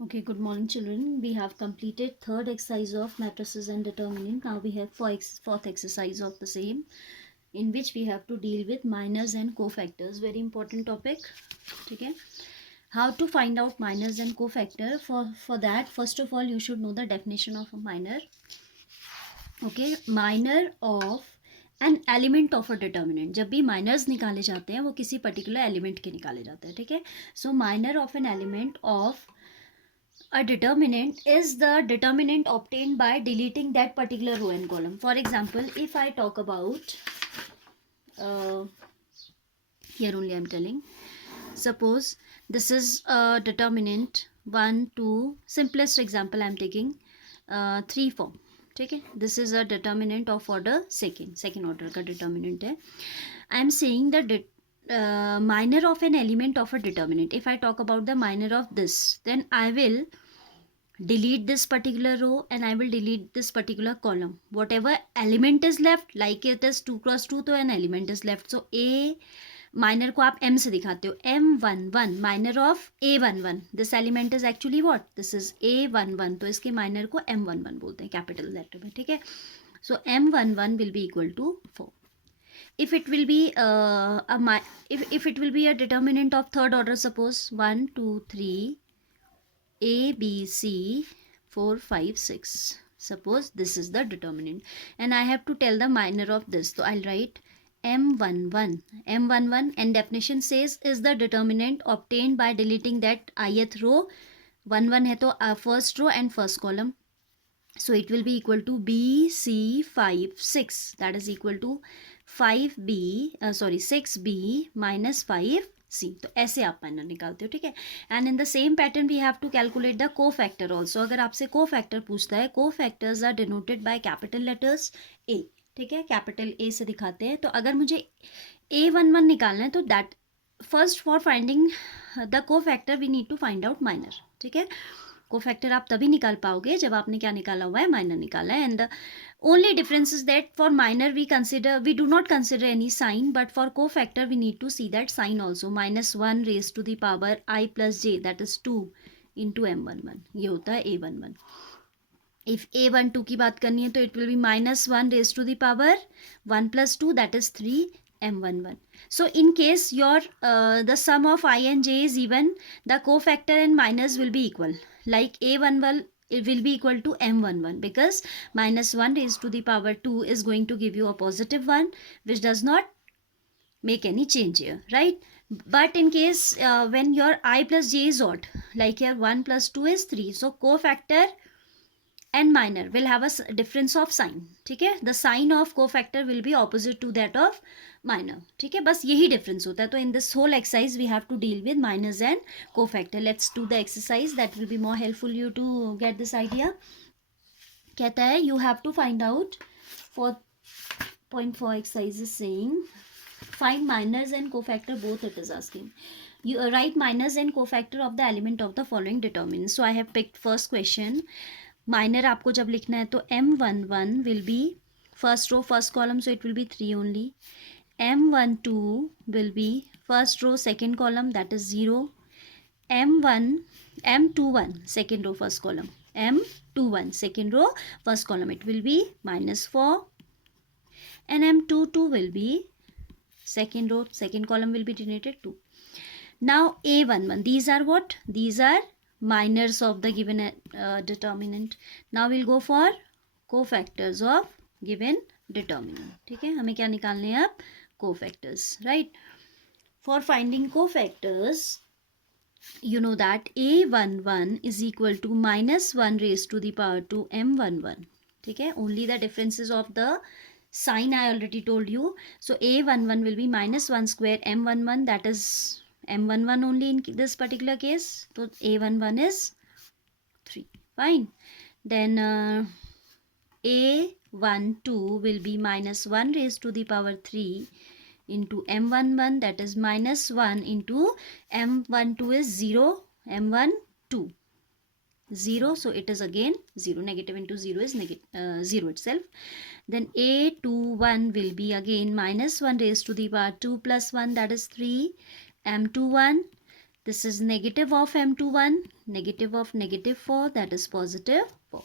Okay, good morning children. We have completed third exercise of matrices and determinant. Now we have fourth exercise of the same, in which we have to deal with minors and cofactors. Very important topic. Okay. How to find out minors and cofactor? For that, first of all, you should know the definition of a minor. Okay, minor of an element of a determinant. जब भी miners निकाले जाते हैं वो किसी particular element के निकाले जाते हैं. ठीक है. सो minor of an element of a determinant is the determinant obtained by deleting that particular row and column. For example, if I talk about here only I'm telling, suppose this is a determinant 1 2, simplest example I'm taking 3 4. ठीक है. This is a determinant of order second order का determinant है. I'm saying the minor of an element of a determinant. If I talk about the minor of this, then I will delete this particular row and I will delete this particular column. Whatever element is left, like it is 2 cross 2, तो an element is left. So a minor को आप m से दिखाते हो. m11 minor of a11. This element is actually what? This is a11. तो इसके minor को m11 बोलते हैं capital letter में. ठीक है. So m11 will be equal to 4. If it will be if it will be a determinant of third order, suppose 1 2 3 A, B, C, 4, 5, 6. Suppose this is the determinant. And I have to tell the minor of this. So I'll write M11. M11 and definition says is the determinant obtained by deleting that ith row. 1 1 है तो first row and first column. So it will be equal to B, C, 5, 6. That is equal to 6B minus 5 C. तो ऐसे आप minor निकालते हो. ठीक है. And in the same pattern we have to calculate the cofactor also. अगर आपसे cofactor पूछता है, cofactors are denoted by capital letters A. ठीक है. कैपिटल ए से दिखाते हैं. तो अगर मुझे A11 निकालना है तो that first for finding the cofactor we need to find out minor. ठीक है. को फैक्टर आप तभी निकाल पाओगे जब आपने क्या निकाला हुआ है, माइनर निकाला है. And the only difference is that for minor we do not consider any sign, but for cofactor we need to see that sign also. -1 raised to the power I plus j, that is 2 into m11. ये होता है a11. If a12 की बात करनी है तो it will be -1 raised to the power 1 plus 2, that is 3 m11. So in case your the sum of I and j is even, the cofactor and minors will be equal. Like a11 it will be equal to m11 because -1 raised to the power 2 is going to give you a positive 1, which does not make any change here, right? But in case when your I plus j is odd, like here 1 plus 2 is 3, so cofactor and minor will have a difference of sign. ठीक है. The sign of cofactor will be opposite to that of minor. ठीक है. बस यही difference होता है. तो in this whole exercise we have to deal with minors and cofactor. Let's do the exercise. That will be more helpful you to get this idea. कहता है you have to find out 4.4 exercise is saying find minors and cofactor both. It is asking you write minors and cofactor of the element of the following determinants. So I have picked first question. Minor आपको जब लिखना है तो m11 will be first row first column, so it will be 3 only. m12 will be first row second column, that is 0. m21 second row first column, m21 second row first column, it will be -4. and m22 will be second row second column will be denoted 2. Now a11, these are what? These are minors of the given determinant. Now we'll go for cofactors of given determinant. ठीक है. हमें क्या निकालने हैं अब? Cofactors, right? For finding cofactors, you know that a11 is equal to -1 raised to the power 2 m11. ठीक है. Only the differences of the sign I already told you. So a11 will be -1 square m11, that is m11 only in this particular case. So a11 is 3. Fine. Then a12 will be -1 raised to the power 3 into m11, that is -1 into m12 is 0, m12 0, so it is again 0. Negative into 0 is 0 itself. Then a21 will be again -1 raised to the power 2 plus 1, that is 3. m21 This is negative of m21, negative of negative 4, that is positive 4.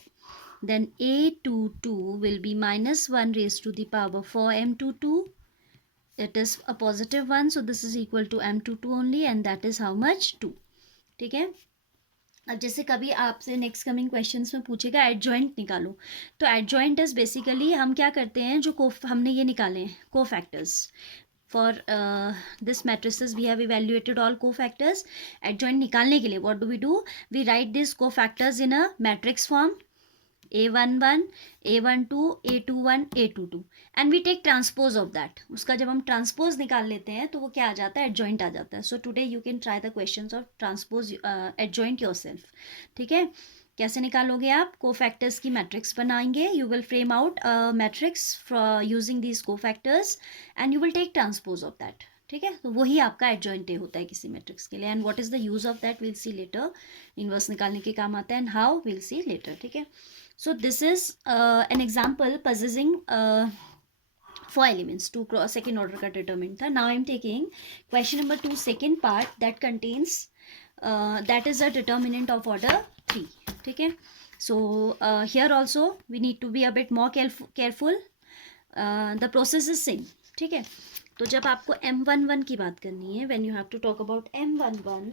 Then a22 will be minus 1 raised to the power 4 m22. It is a positive 1, so this is equal to m22 only, and that is how much? 2. ठीक है. अब जैसे कभी आपसे next coming questions में पूछेगा adjoint निकालो, तो एडजॉइंट इज बेसिकली हम क्या करते हैं, जो हमने ये निकाले हैं cofactors for this matrices we have evaluated all cofactors. Adjoint निकालने के लिए what do we do, we write this cofactors in a matrix form a11, a12, a21, a22 and we take transpose of that. उसका जब हम transpose निकाल लेते हैं तो वो क्या आ जाता है, एडजॉइंट आ जाता है. So today you can try the questions of transpose adjoint yourself. ठीक है, कैसे निकालोगे आप, को फैक्टर्स की मैट्रिक्स बनाएंगे. You will frame out matrix using these cofactors and you will take transpose of that. ठीक है, तो वही आपका एडजॉइंट होता है किसी मैट्रिक्स के लिए. And what is the use of that will see later. Inverse निकालने के काम आता है and how will see later. ठीक है, so this is an example possessing 4 elements. 2 second order का determinant था. Now I am taking question number 2 second part that contains that is a determinant of order 3. ठीक है, so here also we need to be a bit more careful. The process is same. ठीक है, तो जब आपको m11 की बात करनी है, when you have to talk about m11,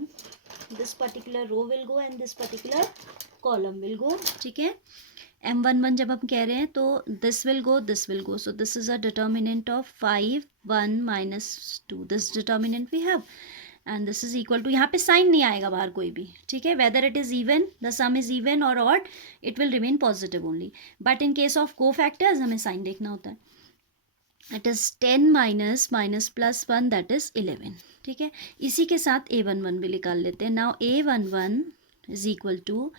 this particular row will go and this particular column will go. ठीक है, m11 जब हम कह रहे हैं तो this will go, so this is a determinant of 5 1 minus 2. this determinant we have and this is equal to, यहाँ पे साइन नहीं आएगा बाहर कोई भी. ठीक है, whether it is even, the sum is even or odd, it will remain positive only. but in case of co-factors हमें साइन देखना होता है. it is 10 minus plus 1, that is 11. ठीक है, इसी के साथ a11 भी निकाल लेते हैं. now a11 is equal to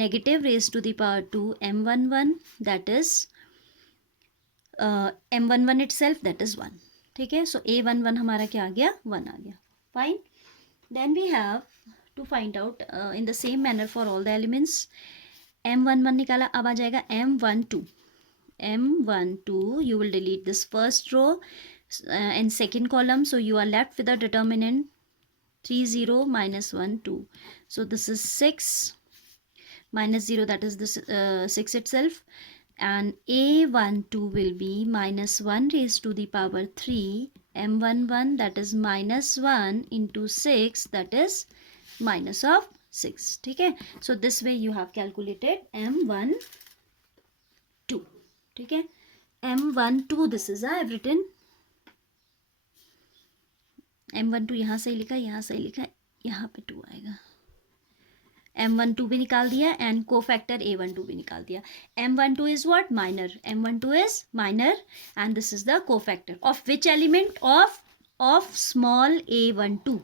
negative raised to the power 2 m11, that is m11 itself, that is 1. ठीक है, so a11 हमारा क्या आ गया, 1 आ गया. fine, then we have to find out in the same manner for all the elements. m11 निकाला, अब आ जाएगा m12. you will delete this first row and second column, so you are left with a determinant 3 0 minus 1 2. so this is 6 minus 0, that is this 6 itself, and a12 will be minus 1 raised to the power 3 m11, that is minus 1 into 6, that is minus of 6. ठीक है, so this way you have calculated m12. ठीक है, m12 this is I have written m12 यहाँ से लिखा, यहाँ से लिखा, यहाँ पे 2 आएगा. m12 भी निकाल दिया एंड को फैक्टर a12 भी निकाल दिया. m12 is what, minor. m12 is minor and this is the cofactor of which element, of small a12.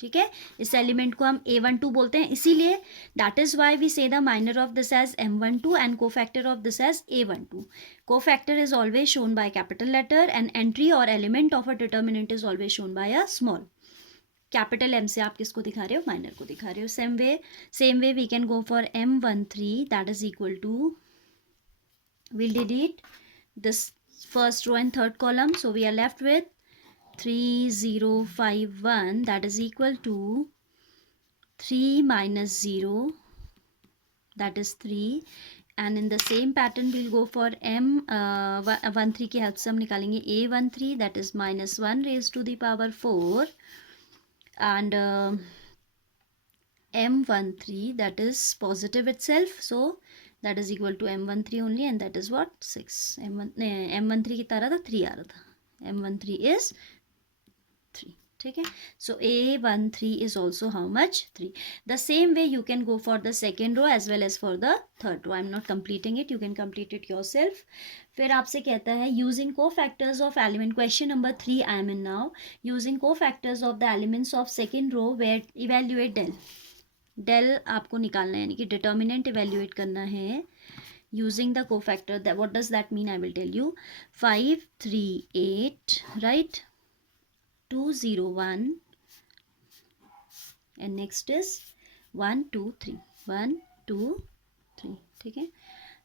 ठीक है, इस एलिमेंट को हम a12 बोलते हैं, इसीलिए that is why we say the minor of this as m12 and cofactor of this as a12. Cofactor is always shown by capital letter and entry और element of a determinant is always shown by a small. Capital M से आप किसको दिखा रहे हो, minor को दिखा रहे हो. Same way we can go for m13, that is equal to, will delete this first row and third column, so we are left with 3 0 5 1, that is equal to 3 minus 0, that is 3. and in the same pattern we'll go for m13 की help से हम निकालेंगे a13, that is minus 1 raised to the power 4, and m13, that is positive itself, so that is equal to m13 only, and that is what, 6. m13 कितना आ रहा था, 3 आ रहा था. m13 is 3. ठीक है, so a13 is also how much, 3. the same way you can go for the second row as well as for the third row. I am not completing it, you can complete it yourself. फिर आपसे कहता है using cofactors of element, question number 3 I am in now. using cofactors of the elements of second row where evaluate del आपको निकालना है, यानी कि determinant evaluate करना है using the cofactor. that what does that mean, I will tell you. 5 3 8, right, 2 0 1, and next is 1 2 3, 1 2 3. ठीक है,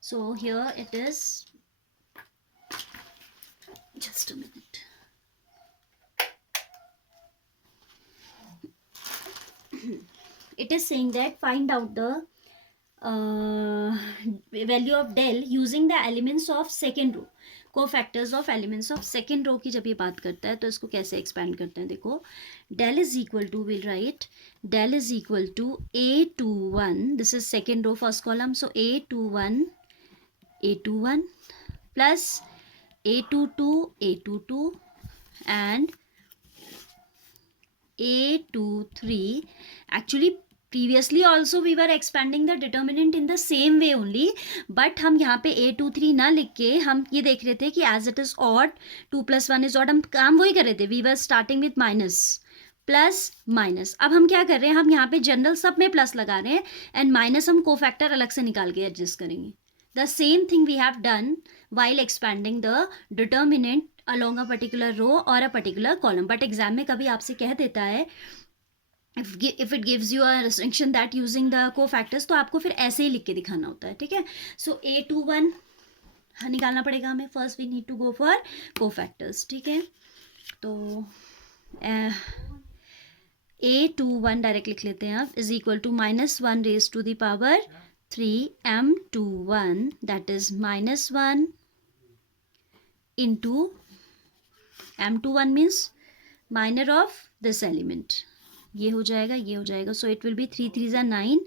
so here it is, just a minute. it is saying that find out the value of del using the elements of second row, cofactors of elements of second row की जब ये बात करता है तो इसको कैसे एक्सपैंड करते हैं. देखो, del is equal to, will write del is equal to A21, this is second row first column, so A21 plus A22 and A23. Actually previously also we were expanding the determinant in the same way only, but हम यहाँ पे A23 ना लिख के हम ये देख रहे थे कि as it is odd 2 + 1 is odd, हम काम वही कर रहे थे. we were starting with minus plus minus. अब हम क्या कर रहे हैं, हम यहाँ पे जनरल सब में प्लस लगा रहे हैं एंड माइनस हम कोफैक्टर अलग से निकाल के एडजस्ट करेंगे. The same thing we have done while expanding the determinant along a particular row or a particular column. but exam में कभी आपसे कह देता है if it gives you a restriction that using the cofactors, तो आपको फिर ऐसे ही लिख के दिखाना होता है. ठीक है, सो A21 निकालना पड़ेगा हमें. First we need to go for cofactors. ठीक है, तो A21 डायरेक्ट लिख लेते हैं अब, is equal to -1 raised to the power 3 M21, that is -1 into M21 means minor of this element. ये हो जाएगा. सो इट विल बी 3 3 = 9.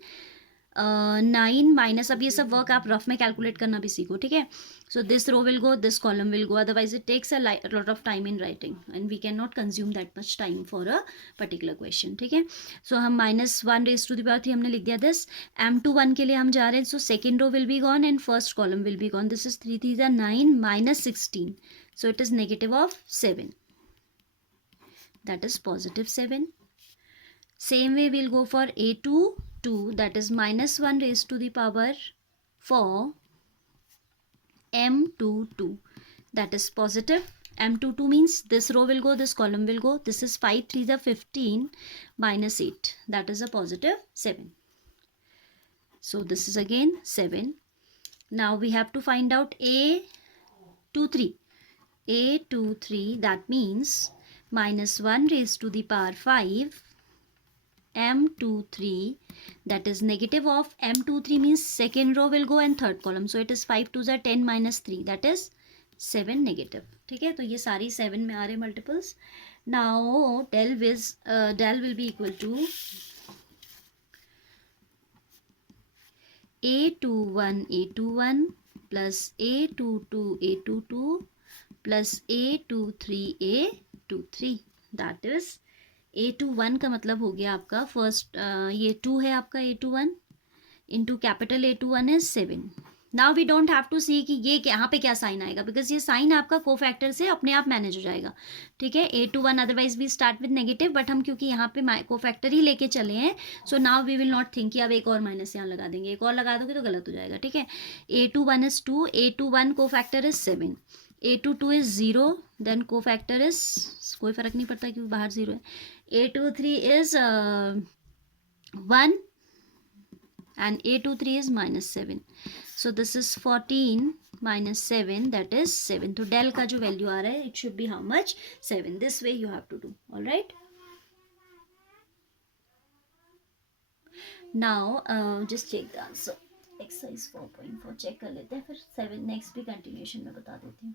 9 माइनस, अब ये सब वर्क आप रफ में कैलकुलेट करना भी सीखो. ठीक है, so this row will go, this column will go, otherwise it takes a lot of time in writing and we can not consume that much time for a particular question. ठीक है, सो हम -1 raised to the power 3 हमने लिख दिया. This M21 के लिए हम जा रहे हैं, so second row will be gone and first column will be gone. This is 3 3 = 9 -16, so it is -7. That is +7. Same way we'll go for A22, that is -1 raised to the power 4 M22, that is positive. M22 means this row will go, this column will go. This is 5 3 = 15 -8, that is a +7. So this is again 7. Now we have to find out A23. A23, that means -1 raised to the power 5 M23, that is negative of M23 means second row will go and third column, so it is 5 2 = 10 -3, that is 7 negative. ठीक है, तो ये सारी 7 में आ रहे multiples. Now del will be equal to A21 plus A22 plus A23, that is A21 का मतलब हो गया आपका फर्स्ट, ये 2 है आपका A21 into capital A21 is 7. Now we don't have to see कि ये यहाँ पे क्या साइन आएगा, बिकॉज ये साइन आपका कोफैक्टर से अपने आप मैनेज हो जाएगा. ठीक है, A21 otherwise we start with negative, but हम क्योंकि यहाँ पे कोफैक्टर ही लेके चले हैं, so now we will not think कि अब एक और माइनस यहाँ लगा देंगे. एक और लगा दोगे तो गलत हो जाएगा. ठीक है, A21 is 2, A21 cofactor is 7, A22 is 0, then cofactor is, कोई फर्क नहीं पड़ता क्योंकि बाहर 0 है. A23 is 1 and A23 is -7. So this is 14 -7, that is 7. तो del का जो वैल्यू आ रहा है, it should be how much? 7. This way you have to do. All right. Now just check the answer. Exercise 4.4 check कर लेते हैं, फिर 7 next भी कंटिन्यूएशन में बता देती हूँ.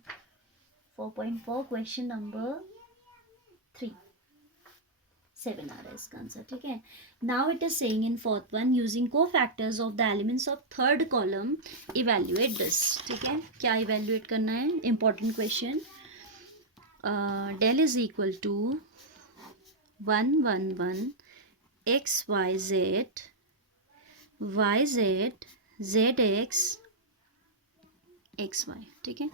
4.4 क्वेश्चन नंबर 3. 7 आ रहा है इसका आंसर. ठीक है, now it is saying in fourth one, using cofactors of the elements of third column evaluate this. ठीक है, क्या इवेल्युएट करना है, important question. Del is equal to 1 1 1 x y z y z z x x y. ठीक है,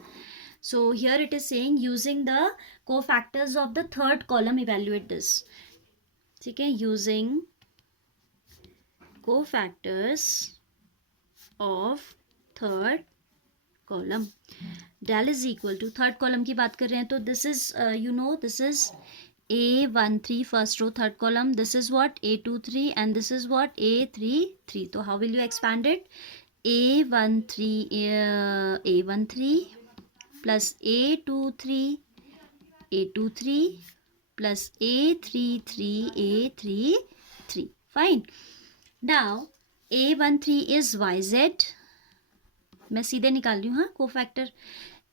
so here it is saying using the cofactors of the third column evaluate this. ठीक है, using cofactors of third column, del is equal to, third column की बात कर रहे हैं तो this is this is A13 first row third column, this is what A23 and this is what A33. तो how will you expand it, A13 plus A23 plus A33 fine. Now A13 is YZ. मैं सीधे निकाल रही हूँ. हाँ, cofactor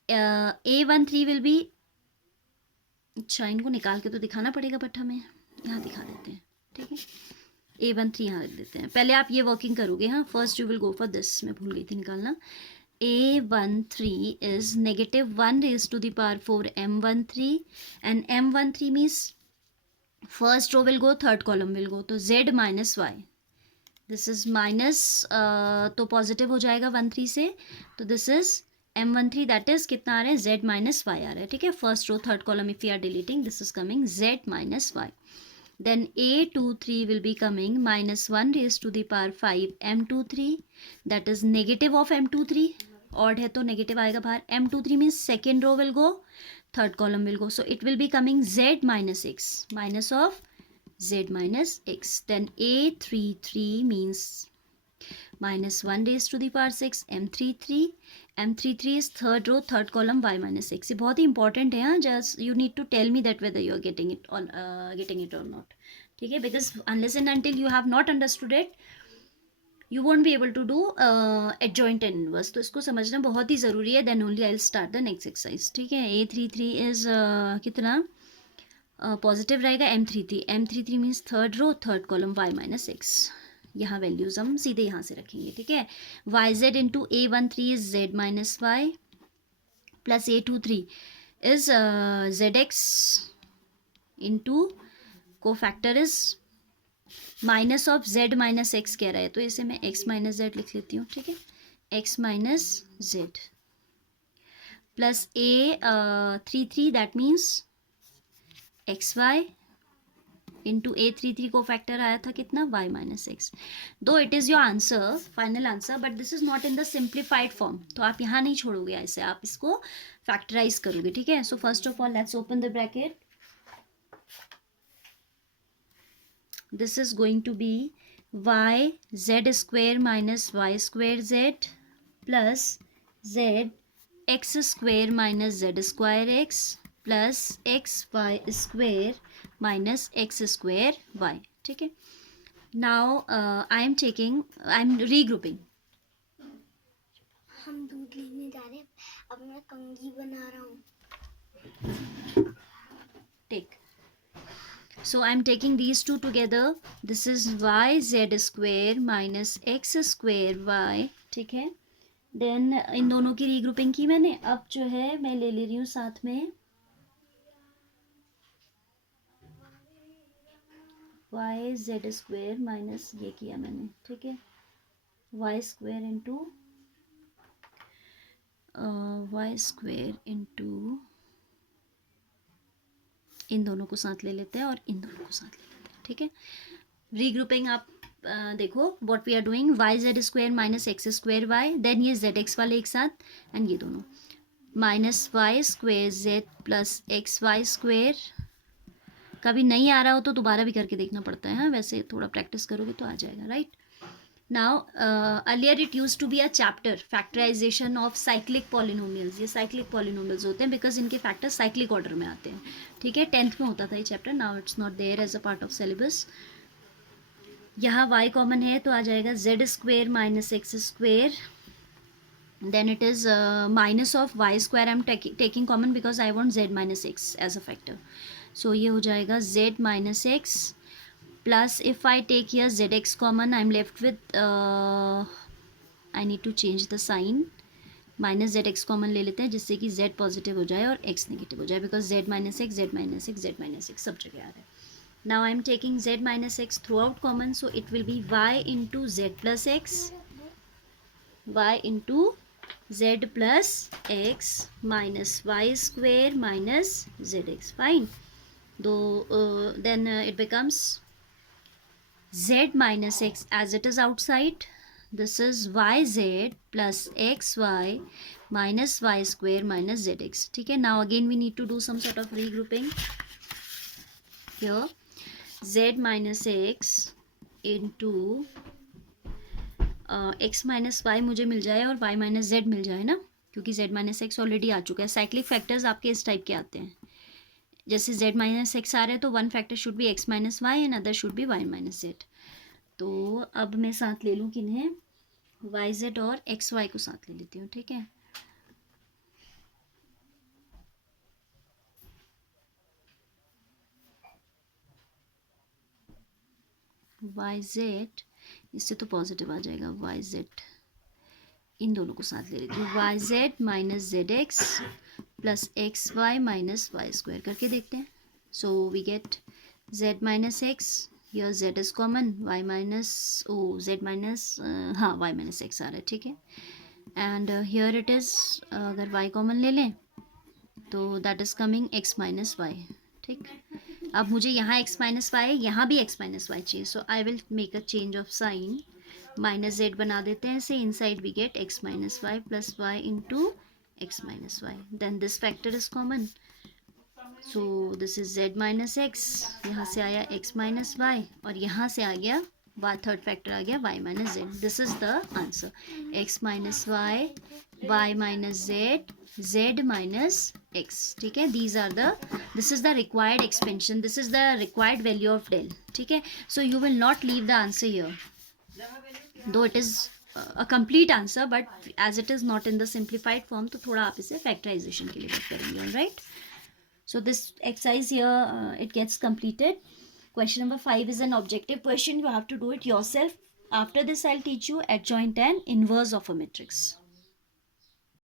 A13 will be. अच्छा, इनको निकाल के तो दिखाना पड़ेगा, बट हमें यहाँ दिखा देते हैं. ठीक है, A13 यहाँ रख देते हैं. पहले आप ये वर्किंग करोगे. हाँ, first you will go for this. मैं भूल गई थी निकालना. A13 is -1 raised to the power 4 M13, and M13 means first row will go, third column will go. तो Z minus Y. This is minus, तो positive हो जाएगा 13 से. तो this is M13, that is कितना आ रहा है, Z minus Y आ रहा है. ठीक है, first row third column if you are deleting, this is coming Z minus Y. Then A23 will be coming -1 raised to the power 5 M23, that is negative of M23. Odd है तो negative आएगा बाहर. M23 means second row will go, third column will go. So it will be coming Z minus X, minus of Z minus X. Then A33 means -1 raised to the power 6 M33. M33 is third row, third column, Y minus X. ये बहुत ही important है. हाँ, just you need to tell me that whether you are getting it or not. ठीक है, because unless and until you have not understood it, you won't be able to do adjoint and inverse. तो इसको समझना बहुत ही ज़रूरी है. Then only I'll start the next exercise. ठीक है, A33 is कितना पॉजिटिव रहेगा, M33 means third row, third column, Y minus X. यहाँ वैल्यूज हम सीधे यहाँ से रखेंगे. ठीक है, YZ into A13 is Z minus Y plus A23 is ZX into cofactor is minus of Z minus X कह रहा है, तो इसे मैं X minus Z लिख लेती हूँ. ठीक है, X minus Z plus A33 that means XY into A33 को फैक्टर आया था कितना, Y minus X. दो it is your answer, final answer, but this is not in the simplified form. तो आप यहाँ नहीं छोड़ोगे ऐसे, आप इसको फैक्टराइज करोगे. ठीक है, so first of all let's open the bracket. This is going to be YZ square minus Y square Z plus ZX square minus Z square X plus XY square minus X square Y. ठीक है, now I am regrouping. हम दूध लेने जा रहे हैं, अब मैं कंघी बना रहा हूँ. Take. So I am taking these two together. This is YZ square minus X square Y. ठीक है, देन इन दोनों की रीग्रुपिंग की मैंने. अब जो है मैं ले रही हूँ साथ में YZ स्क्वेयर माइनस ये किया मैंने. ठीक है, Y square into Y square into इन दोनों को साथ ले लेते हैं और इन दोनों को साथ ले लेते हैं. ठीक है, रीग्रुपिंग आप देखो what we are doing. YZ square minus X square Y, then ये ZX वाले एक साथ, एंड ये दोनों minus Y square Z plus XY square. कभी नहीं आ रहा हो तो दोबारा भी करके देखना पड़ता है. हाँ, वैसे थोड़ा प्रैक्टिस करोगे तो आ जाएगा. Right, now earlier it use to be a chapter, factorisation of cyclic polynomials. ये साइक्लिक पॉलिनोमियल्स होते हैं बिकॉज इनके फैक्टर्स साइक्लिक ऑर्डर में आते हैं. ठीक है, 10th में होता था ये chapter. Now it's not there as a part of syllabus. यहाँ y कॉमन है तो आ जाएगा Z square minus X square. Then it is minus of Y square. I am taking common because I want Z minus X as a factor. So ये हो जाएगा Z minus X plus if I take here ZX common, I'm left with I need to change the sign. Minus ZX common ले लेते हैं जिससे कि Z positive हो जाए और X नेगेटिव हो जाए, because Z minus X, Z minus X, Z minus X सब जगह आ रहा है. Now I am taking Z minus X through out common, so it will B Y into Z plus X, Y into Z plus X minus Y square minus ZX. Fine. Then it becomes Z minus X as it is outside. This is YZ plus XY minus Y square minus ZX. ठीक है, now again we need to do some sort of regrouping. Here Z minus X into X minus Y मुझे मिल जाए और Y minus Z मिल जाए ना, क्योंकि Z minus X already आ चुका है. साइक्लिक फैक्टर्स आपके इस टाइप के आते हैं. जैसे Z minus X आ रहे हैं तो one factor should be X minus Y and other should be Y minus Z. तो अब मैं साथ ले लूँ किन्हें, वाई जेड और एक्स वाई को साथ ले लेती हूँ, ठीक है। वाई जेड, इससे तो पॉजिटिव आ जाएगा, वाई जेड इन दोनों को साथ ले लेती हूँ, Y Z minus Z X plus X Y minus Y square करके देखते हैं। So we get Z minus X, here Z is common, Y minus O Z minus, हाँ वाई माइनस एक्स आ रहा है, ठीक है। एंड हियर इट इज़, अगर वाई कॉमन ले लें तो that is coming X minus Y, ठीक। अब मुझे यहाँ एक्स माइनस वाई, यहाँ भी एक्स माइनस वाई चाहिए, so I will make a change of sign, minus Z बना देते हैं इसे, inside we get X minus Y plus Y into X minus Y, then this factor is common, so this is Z minus X, यहाँ से आया x minus Y और यहाँ से आ गया थर्ड फैक्टर आ गया Y minus Z, this is the answer, X minus Y minus Z minus X, ठीक है। These are the, this is the required expansion, this is the required value of del, ठीक है। So you will not leave the answer here, though it is a complete answer, but as it is not in the simplified form, तो थोड़ा आप इसे factorization के लिए बात करेंगे, all right. So this exercise here, it gets completed. Question number 5 is an objective question. You have to do it yourself. After this, I'll teach you adjoint and inverse of a matrix.